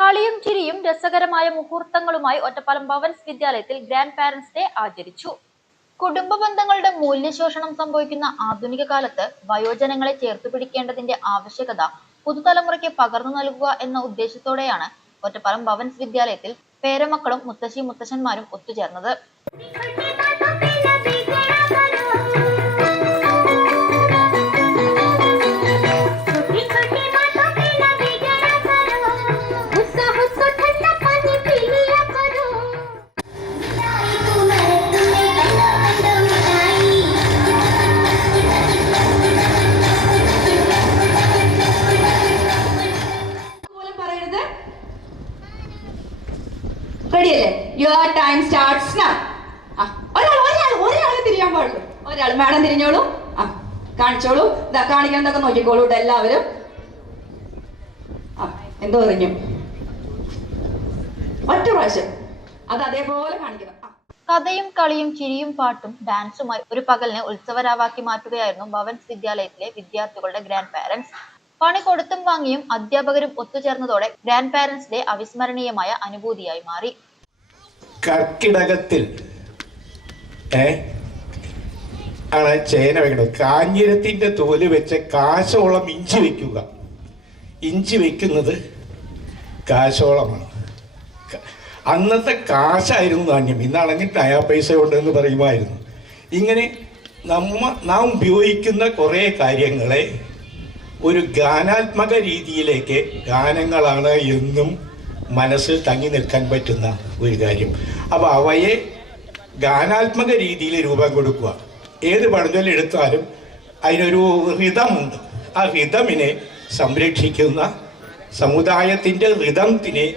കളിയും ചിരിയും രസകരമായ മുഹൂർത്തങ്ങളുമായി ഒറ്റപ്പാലം ഭവൻസ് വിദ്യാലയത്തിൽ ഗ്രാൻഡ് പാരന്റ്സ് ഡേ ആചരിച്ചു. കുടുംബ ബന്ധങ്ങളുടെ മൂല്യശോഷണം സംഭവിക്കുന്ന ആധുനിക കാലത്ത് വയോജനങ്ങളെ ചേർത്ത് പിടിക്കേണ്ടതിന്റെ ആവശ്യകത പുതുതലമുറയ്ക്ക് പകർന്നു നൽകുക എന്ന ഉദ്ദേശത്തോടെയാണ് ഒറ്റപ്പാലം ഭവൻസ് വിദ്യാലയത്തിൽ പേരമക്കളും മുത്തശ്ശി മുത്തശ്ശന്മാരും ഒത്തുചേർന്നത്. റെഡിയല്ലേ യുവർ ടൈം സ്റ്റാർട്ട്സ് നൗ ഒരാൾ ഒരാൾ ഒരാൾ തിരിയാൻ പാടുള്ളൂ. ഒരാൾ മാഡം തിരിഞ്ഞോളൂ. ആ കാണിച്ചോളൂ. ഇതാ കാണിക്കുന്നതൊക്കെ നോക്കിക്കോളൂ ഇവിടെ എല്ലാവരും. ആ എന്തോ പറഞ്ഞു ഒറ്റ പ്രാവശ്യം. അത് അതേപോലെ കാണിക്കണം. കഥയും കളിയും ചിരിയും പാട്ടും ഡാൻസുമായി ഒരു പകലിനെ ഉത്സവരാവാക്കി മാറ്റുകയായിരുന്നു ഭവൻസ് വിദ്യാലയത്തിലെ വിദ്യാർത്ഥികളുടെ ഗ്രാൻഡ് പാരന്റ്സ് പണി കൊടുത്തും വാങ്ങിയും അധ്യാപകരും ഒത്തുചേർന്നതോടെ ഗ്രാൻഡ് പാരന്റ്സ് ഡേ അവിസ്മരണീയമായ അനുഭൂതിയായി മാറി. കർക്കിടകത്തിൽ ഏ? ആണ് ചേന വെക്കുന്നത് കാഞ്ഞിരത്തിന്റെ തോൽ വെച്ച് കാശോളം ഇഞ്ചി വെക്കുക. ഇഞ്ചി വെക്കുന്നത് കാശോളമാണ്. അന്നത്തെ കാശായിരുന്നു നാണ്യം ഇന്നാണെങ്കിൽ ടയാ പൈസ ഉണ്ടെന്ന് പറയുമായിരുന്നു. ഇങ്ങനെ നമ്മ നാം ഉപയോഗിക്കുന്ന കുറേ കാര്യങ്ങളെ ഒരു ഗാനാത്മക രീതിയിലേക്ക് ഗാനങ്ങളാണ് എന്നും മനസ്സിൽ തങ്ങി നിൽക്കാൻ പറ്റുന്ന ഒരു കാര്യം. അപ്പോൾ അവയെ ഗാനാത്മക രീതിയിൽ രൂപം കൊടുക്കുക. ഏത് പഴഞ്ചൊല്ലി എടുത്താലും അതിനൊരു ഹിതമുണ്ട്. ആ ഹിതമിനെ സംരക്ഷിക്കുന്ന സമുദായത്തിന്റെ ഹിതത്തിനെ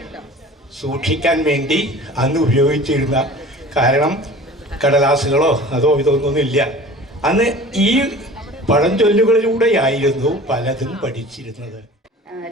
സൂക്ഷിക്കാൻ വേണ്ടി അന്ന് ഉപയോഗിച്ചിരുന്ന കാരണം കടലാസുകളോ അതോ ഇതൊന്നുമില്ല. അന്ന് ഈ പഴഞ്ചൊല്ലുകളിലൂടെയായിരുന്നു പലതും പഠിച്ചിരുന്നത്.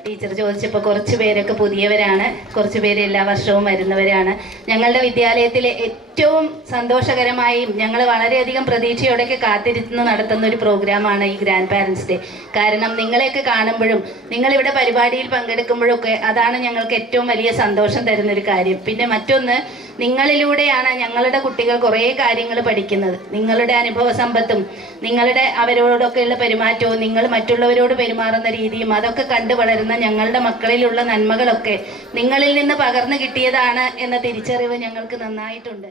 ടീച്ചർ ചോദിച്ചപ്പോൾ കുറച്ച് പേരൊക്കെ പുതിയവരാണ്. കുറച്ച് പേര് എല്ലാ വർഷവും വരുന്നവരാണ്. ഞങ്ങളുടെ വിദ്യാലയത്തിലെ ഏറ്റവും സന്തോഷകരമായും ഞങ്ങൾ വളരെയധികം പ്രതീക്ഷയോടെയൊക്കെ കാത്തിരുന്ന് നടത്തുന്ന ഒരു പ്രോഗ്രാമാണ് ഈ ഗ്രാൻഡ് പാരൻസ് ഡേ. കാരണം നിങ്ങളെയൊക്കെ കാണുമ്പോഴും നിങ്ങളിവിടെ പരിപാടിയിൽ പങ്കെടുക്കുമ്പോഴൊക്കെ അതാണ് ഞങ്ങൾക്ക് ഏറ്റവും വലിയ സന്തോഷം തരുന്നൊരു കാര്യം. പിന്നെ മറ്റൊന്ന് നിങ്ങളിലൂടെയാണ് ഞങ്ങളുടെ കുട്ടികൾ കുറേ കാര്യങ്ങൾ പഠിക്കുന്നത്. നിങ്ങളുടെ അനുഭവ സമ്പത്തും നിങ്ങളുടെ അവരോടൊക്കെയുള്ള പെരുമാറ്റവും നിങ്ങൾ മറ്റുള്ളവരോട് പെരുമാറുന്ന രീതിയും അതൊക്കെ കണ്ടു വളരുന്ന ഞങ്ങളുടെ മക്കളിലുള്ള നന്മകളൊക്കെ നിങ്ങളിൽ നിന്ന് പകർന്നു കിട്ടിയതാണ് എന്ന തിരിച്ചറിവ് ഞങ്ങൾക്ക് നന്നായിട്ടുണ്ട്.